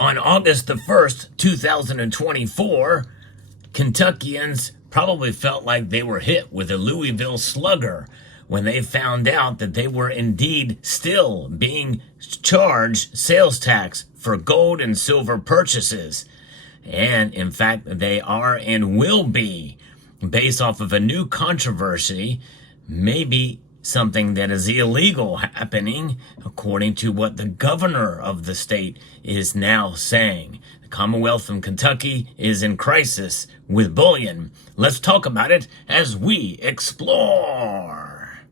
On August the 1st, 2024, Kentuckians probably felt like they were hit with a Louisville slugger when they found out that they were indeed still being charged sales tax for gold and silver purchases. And in fact, they are and will be, based off of a new controversy, maybe something that is illegal happening, according to what the governor of the state is now saying. The Commonwealth of Kentucky is in crisis with bullion. Let's talk about it as we explore.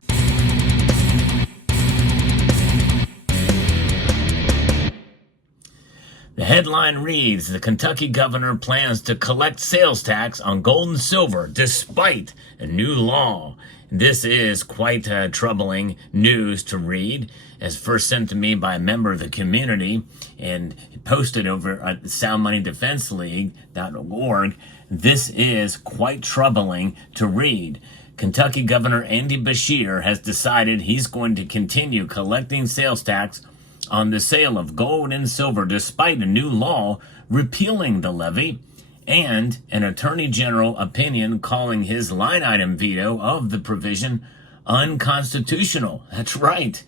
The headline reads, the Kentucky governor plans to collect sales tax on gold and silver despite a new law. This is quite troubling news to read, as first sent to me by a member of the community and posted over at soundmoneydefenseleague.org. This is quite troubling to read. Kentucky Governor Andy Beshear has decided he's going to continue collecting sales tax on the sale of gold and silver despite a new law repealing the levy and an attorney general opinion calling his line item veto of the provision unconstitutional. That's right.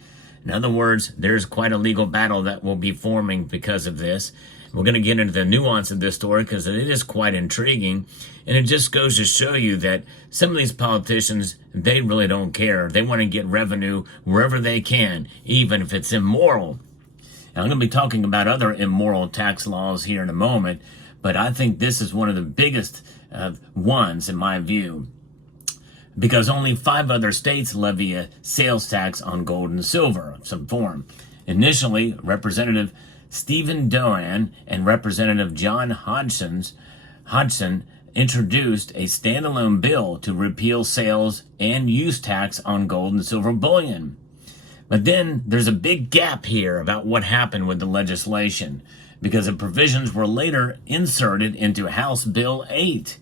In other words, there's quite a legal battle that will be forming because of this. We're going to get into the nuance of this story because it is quite intriguing. And it just goes to show you that some of these politicians, they really don't care. They want to get revenue wherever they can, even if it's immoral. Now, I'm going to be talking about other immoral tax laws here in a moment, but I think this is one of the biggest ones in my view, because only 5 other states levy a sales tax on gold and silver of some form. Initially, Representative Stephen Doan and Representative John Hodgson introduced a standalone bill to repeal sales and use tax on gold and silver bullion. But then there's a big gap here about what happened with the legislation, because the provisions were later inserted into House Bill 8,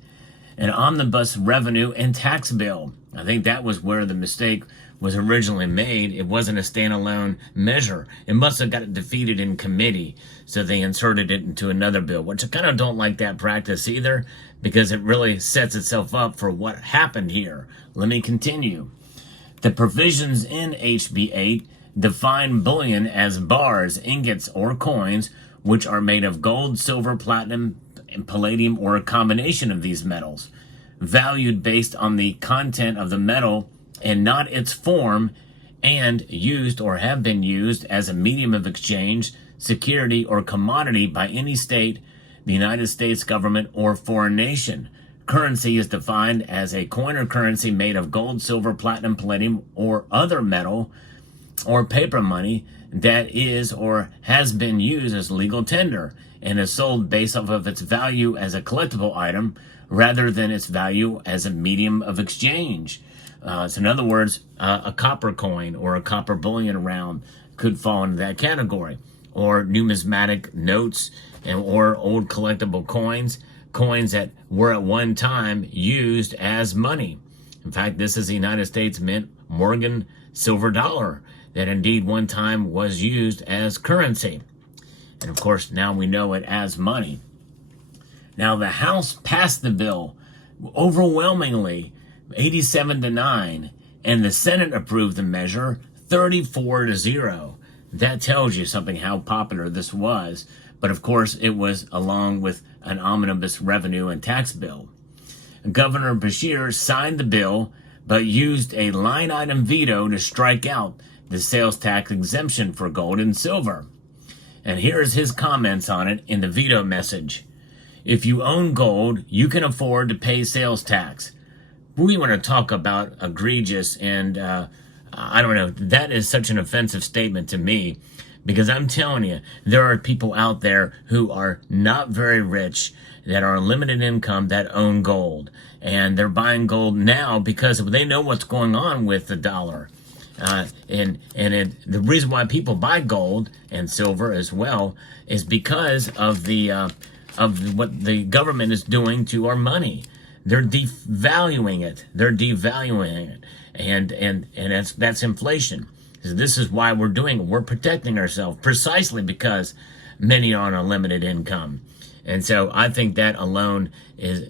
an omnibus revenue and tax bill. I think that was where the mistake was originally made. It wasn't a standalone measure. It must have got defeated in committee, so they inserted it into another bill, which I kind of don't like that practice either, because it really sets itself up for what happened here. Let me continue. The provisions in HB 8 define bullion as bars, ingots, or coins which are made of gold, silver, platinum, and palladium, or a combination of these metals, valued based on the content of the metal and not its form, and used or have been used as a medium of exchange, security, or commodity by any state, the United States government, or foreign nation. Currency is defined as a coin or currency made of gold, silver, platinum, palladium, or other metal or paper money that is or has been used as legal tender and is sold based off of its value as a collectible item rather than its value as a medium of exchange. So in other words, a copper coin or a copper bullion round could fall into that category, or numismatic notes or old collectible coins that were at one time used as money. In fact, this is the United States Mint Morgan silver dollar that indeed one time was used as currency. And of course, now we know it as money. Now, the House passed the bill overwhelmingly, 87-9, and the Senate approved the measure 34-0. That tells you something how popular this was. But of course, it was along with an omnibus revenue and tax bill. Governor Beshear signed the bill, but used a line item veto to strike out the sales tax exemption for gold and silver. And here's his comments on it in the veto message. If you own gold, you can afford to pay sales tax. We want to talk about egregious and, I don't know, that is such an offensive statement to me. Because I'm telling you, there are people out there who are not very rich, that are limited income, that own gold. And they're buying gold now because they know what's going on with the dollar. The reason why people buy gold and silver as well is because of what the government is doing to our money. They're devaluing it. And that's inflation. This is why we're doing it. We're protecting ourselves precisely because many on a limited income. And so I think that alone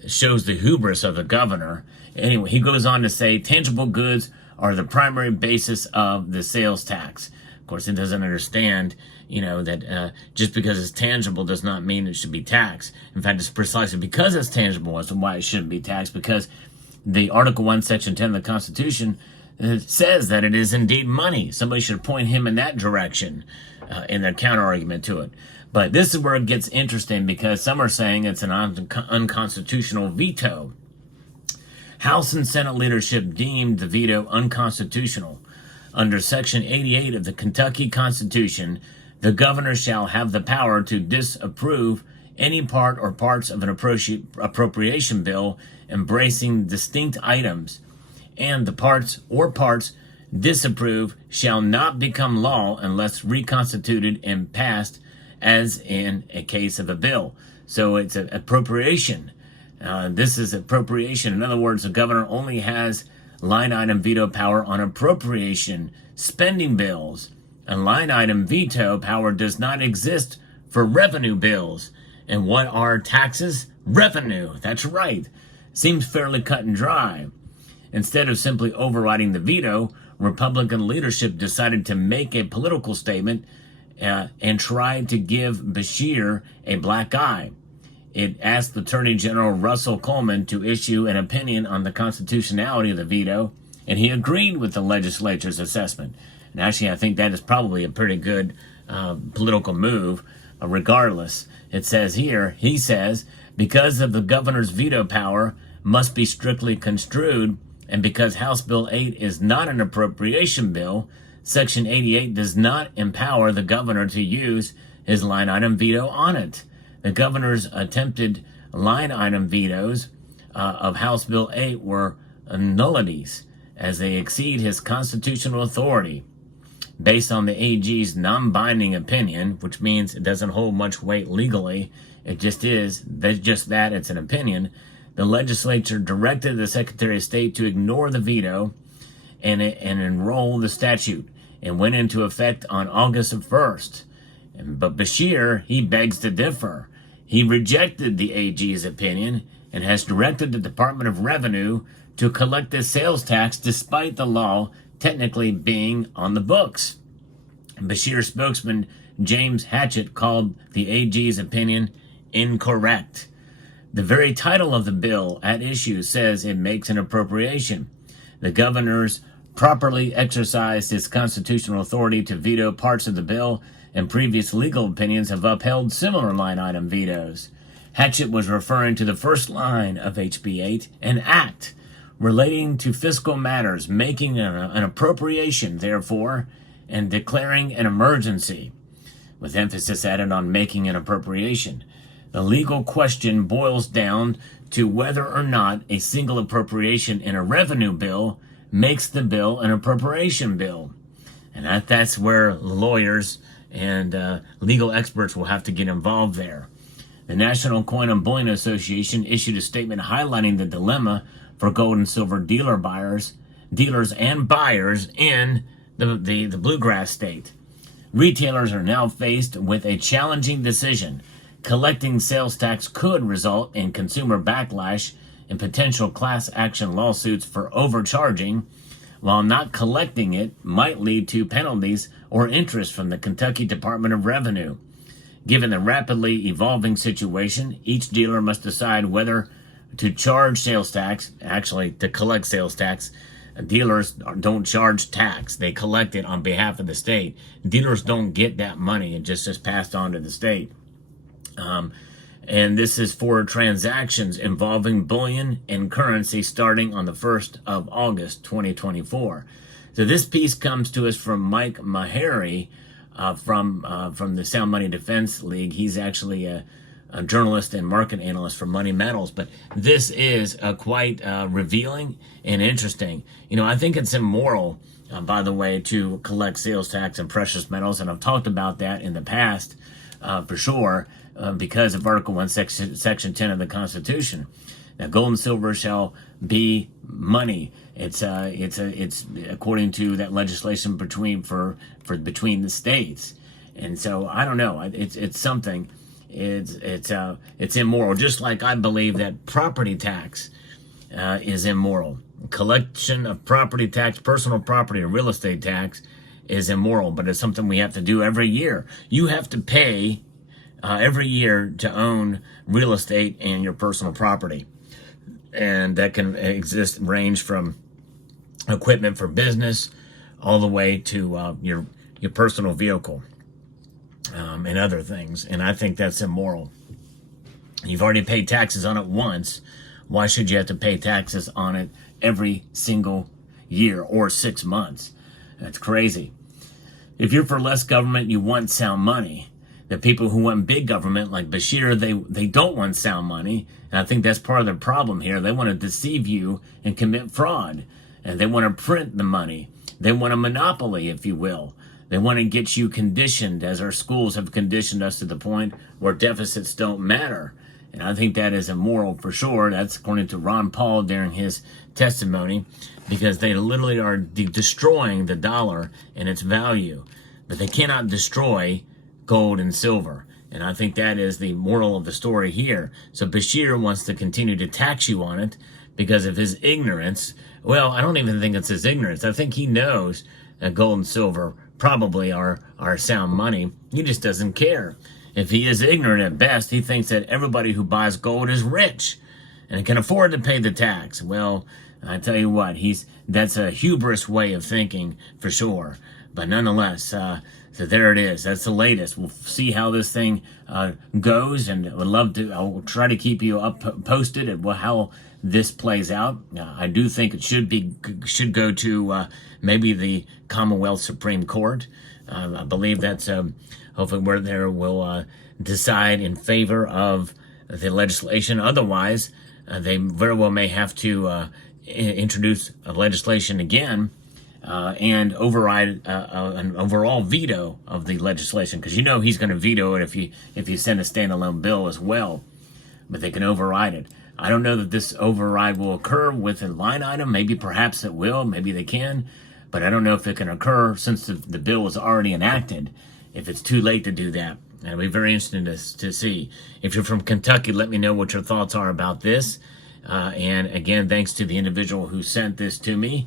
shows the hubris of the governor. Anyway, he goes on to say tangible goods are the primary basis of the sales tax. Of course, he doesn't understand, that just because it's tangible does not mean it should be taxed. In fact, it's precisely because it's tangible as to why it shouldn't be taxed, because the Article 1, Section 10 of the Constitution says that it is indeed money. Somebody should point him in that direction in their counter-argument to it. But this is where it gets interesting, because some are saying it's an unconstitutional veto. House and Senate leadership deemed the veto unconstitutional. Under Section 88 of the Kentucky Constitution, the governor shall have the power to disapprove any part or parts of an appropriation bill embracing distinct items, and the parts or parts disapproved shall not become law unless reconstituted and passed as in a case of a bill. So it's an appropriation. This is appropriation. In other words, the governor only has line item veto power on appropriation spending bills. And line item veto power does not exist for revenue bills. And what are taxes? Revenue. That's right. Seems fairly cut and dry. Instead of simply overriding the veto, Republican leadership decided to make a political statement and tried to give Beshear a black eye. It asked Attorney General Russell Coleman to issue an opinion on the constitutionality of the veto, and he agreed with the legislature's assessment. And actually, I think that is probably a pretty good political move, regardless. It says here, he says, because of the governor's veto power must be strictly construed, and because House Bill 8 is not an appropriation bill, Section 88 does not empower the governor to use his line item veto on it. The governor's attempted line item vetoes of House Bill 8 were nullities, as they exceed his constitutional authority. Based on the AG's non-binding opinion, which means it doesn't hold much weight legally, it just is, it's an opinion, the legislature directed the Secretary of State to ignore the veto and enroll the statute, and went into effect on August 1st. But Beshear, he begs to differ. He rejected the AG's opinion and has directed the Department of Revenue to collect the sales tax despite the law technically being on the books. Beshear spokesman James Hatchett called the AG's opinion incorrect. The very title of the bill at issue says it makes an appropriation. The governor's properly exercised his constitutional authority to veto parts of the bill, and previous legal opinions have upheld similar line item vetoes. Hatchett was referring to the first line of HB 8, an act relating to fiscal matters, making an appropriation, therefore, and declaring an emergency, with emphasis added on making an appropriation. The legal question boils down to whether or not a single appropriation in a revenue bill makes the bill an appropriation bill. And that's where lawyers and legal experts will have to get involved there. The National Coin and Bullion Association issued a statement highlighting the dilemma for gold and silver dealers and buyers in the bluegrass state. Retailers are now faced with a challenging decision. Collecting sales tax could result in consumer backlash and potential class action lawsuits for overcharging, while not collecting it might lead to penalties or interest from the Kentucky Department of Revenue. Given the rapidly evolving situation, each dealer must decide whether to charge sales tax, actually to collect sales tax. Dealers don't charge tax. They collect it on behalf of the state. Dealers don't get that money. It just is passed on to the state. And this is for transactions involving bullion and currency starting on the 1st of August, 2024. So this piece comes to us from Mike Maharry from the Sound Money Defense League. He's actually a journalist and market analyst for Money Metals. But this is quite revealing and interesting. I think it's immoral, by the way, to collect sales tax on precious metals. And I've talked about that in the past, for sure. Because of Article 1, Section 10 of the Constitution. Now, gold and silver shall be money. It's according to that legislation between the states. And so I don't know. It's something. It's immoral. Just like I believe that property tax is immoral. Collection of property tax, personal property or real estate tax is immoral, but it's something we have to do every year. You have to pay every year to own real estate and your personal property. And that can range from equipment for business all the way to your personal vehicle and other things. And I think that's immoral. You've already paid taxes on it once. Why should you have to pay taxes on it every single year or 6 months? That's crazy. If you're for less government, you want sound money. The people who want big government, like Bashir, they don't want sound money. And I think that's part of the problem here. They want to deceive you and commit fraud. And they want to print the money. They want a monopoly, if you will. They want to get you conditioned, as our schools have conditioned us to the point where deficits don't matter. And I think that is immoral for sure. That's according to Ron Paul during his testimony, because they literally are destroying the dollar and its value. But they cannot destroy gold and silver. And I think that is the moral of the story here. So Bashir wants to continue to tax you on it because of his ignorance. Well, I don't even think it's his ignorance. I think he knows that gold and silver probably are sound money. He just doesn't care. If he is ignorant at best, he thinks that everybody who buys gold is rich and can afford to pay the tax. Well, I tell you what, that's a hubris way of thinking for sure. But nonetheless, so there it is. That's the latest. We'll see how this thing goes, and I'll try to keep you posted at how this plays out. I do think it should go to maybe the Commonwealth Supreme Court. I believe that's hopefully where they will decide in favor of the legislation. Otherwise, they very well may have to introduce a legislation again and override an overall veto of the legislation, because you know he's going to veto it if you send a standalone bill as well. But they can override it. I don't know that this override will occur with a line item. Maybe perhaps it will. Maybe they can. But I don't know if it can occur since the bill was already enacted, if it's too late to do that. It'll be very interesting to see. If you're from Kentucky, let me know what your thoughts are about this. And again, thanks to the individual who sent this to me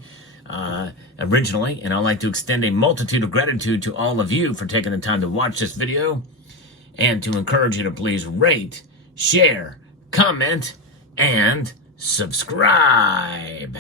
originally. And I'd like to extend a multitude of gratitude to all of you for taking the time to watch this video, and to encourage you to please rate, share, comment, and subscribe.